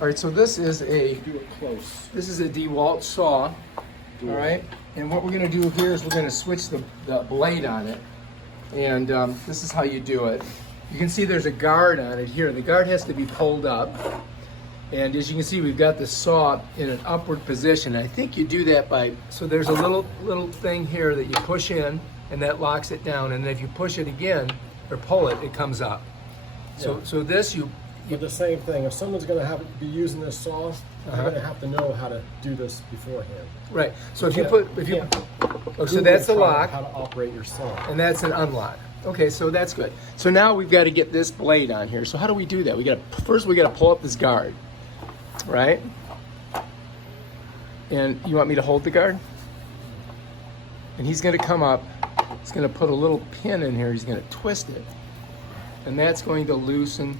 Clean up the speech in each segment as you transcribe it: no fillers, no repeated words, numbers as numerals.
All right, so this is a Do it close. DeWalt saw. All right, and what we're going to do here is we're going to switch the blade on it, and this is how you do it. You can see there's a guard on it here. The guard has to be pulled up, and as you can see, we've got the saw in an upward position. I think you do that by, so there's a little thing here that you push in, and that locks it down, and then if you push it again or pull it, it comes up. Yeah. So this But the same thing, if someone's going to be using this saw, they're going to have to know how to do this beforehand. right. So if Google so that's the lock, how to operate your saw. and that's an unlock. Okay, so that's good. So now we've got to get this blade on here. So how do we do that? First we got to pull up this guard, right? And you want me to hold the guard? And he's going to come up. He's going to put a little pin in here. He's going to twist it, and that's going to loosen.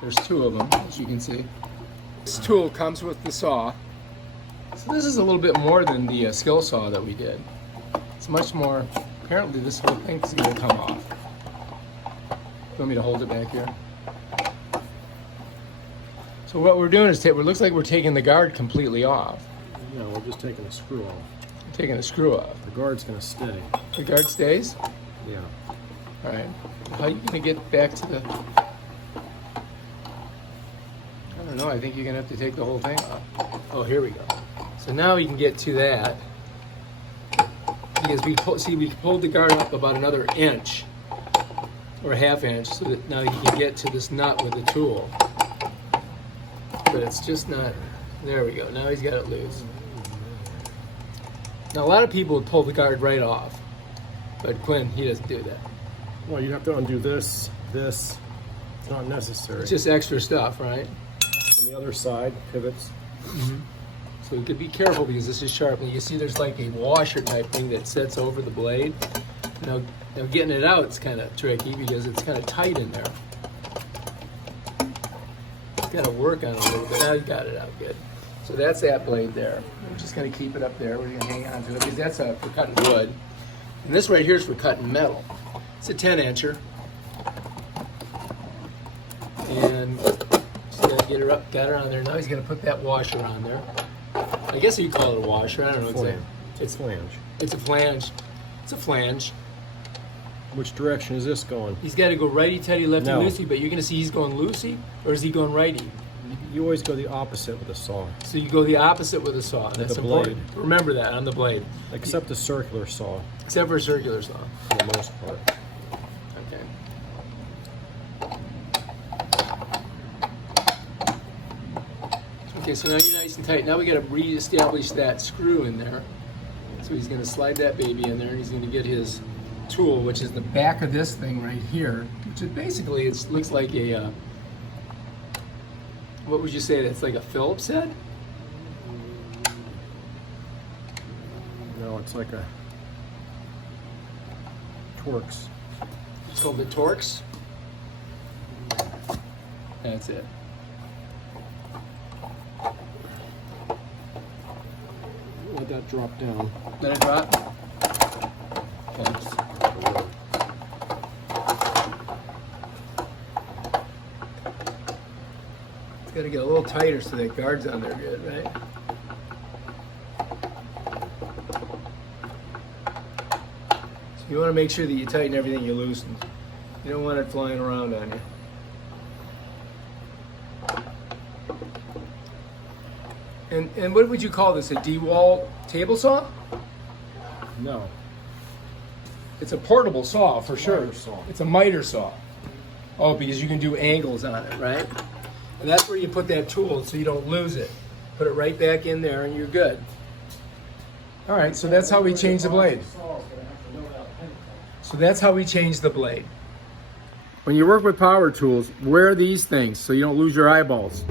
There's two of them, as you can see. This tool comes with the saw. So this is a little bit more than the skill saw that we did. It's much more, apparently this whole thing is going to come off. You want me to hold it back here? So what we're doing is, it looks like we're taking the guard completely off. No, we're just taking the screw off. Taking the screw off. The guard's going to stay. The guard stays? Yeah. All right. How are you going to get back to the... I don't know, I think you're going to have to take the whole thing off. Oh, here we go. So now we can get to that. Because we pulled the guard up about another inch or a half inch, so that now you can get to this nut with the tool. But it's just not, there we go, now he's got it loose. Now a lot of people would pull the guard right off, but Quinn, he doesn't do that. Well, you have to undo this. It's not necessary. It's just extra stuff, right? On the other side, pivots. Mm-hmm. So you could be careful because this is sharp. And you see there's like a washer type thing that sits over the blade. Now getting it out is kind of tricky because it's kind of tight in there. Got to work on it a little bit. Now you got it out good. So that's that blade there. I'm just going to keep it up there. We're going to hang on to it because that's for cutting wood. And this right here is for cutting metal. It's a 10-incher. And just got to get her up, got her on there. Now he's going to put that washer on there. I guess you call it a washer. I don't know exactly. It's a flange. It's a flange. It's a flange. Which direction is this going? He's got to go righty-tighty, No. lefty-loosey, but you're going to see he's going loosey, or is he going righty? You always go the opposite with a saw. So you go the opposite with a saw. That's the important. blade. Remember that on the blade. Except a circular saw, Except for a circular saw. for the most part. Okay. Okay, so now you're nice and tight. Now we got to re-establish that screw in there. So he's going to slide that baby in there, and he's going to get his tool, which is the back of this thing right here, which is basically, it looks like a, what would you say, that's like a Phillips head? No, it's like a Torx. It's called the Torx. That's it. Let that drop down. Let it drop. Thanks. It's got to get a little tighter so that guard's on there good, right? So you want to make sure that you tighten everything you loosen. You don't want it flying around on you. And what would you call this? A DeWalt table saw? No. It's a portable saw for sure. Miter saw. It's a miter saw. Oh, because you can do angles on it, right? And that's where you put that tool so you don't lose it. Put it right back in there and you're good. All right, so that's how we change the blade. So that's how we change the blade. When you work with power tools, wear these things so you don't lose your eyeballs.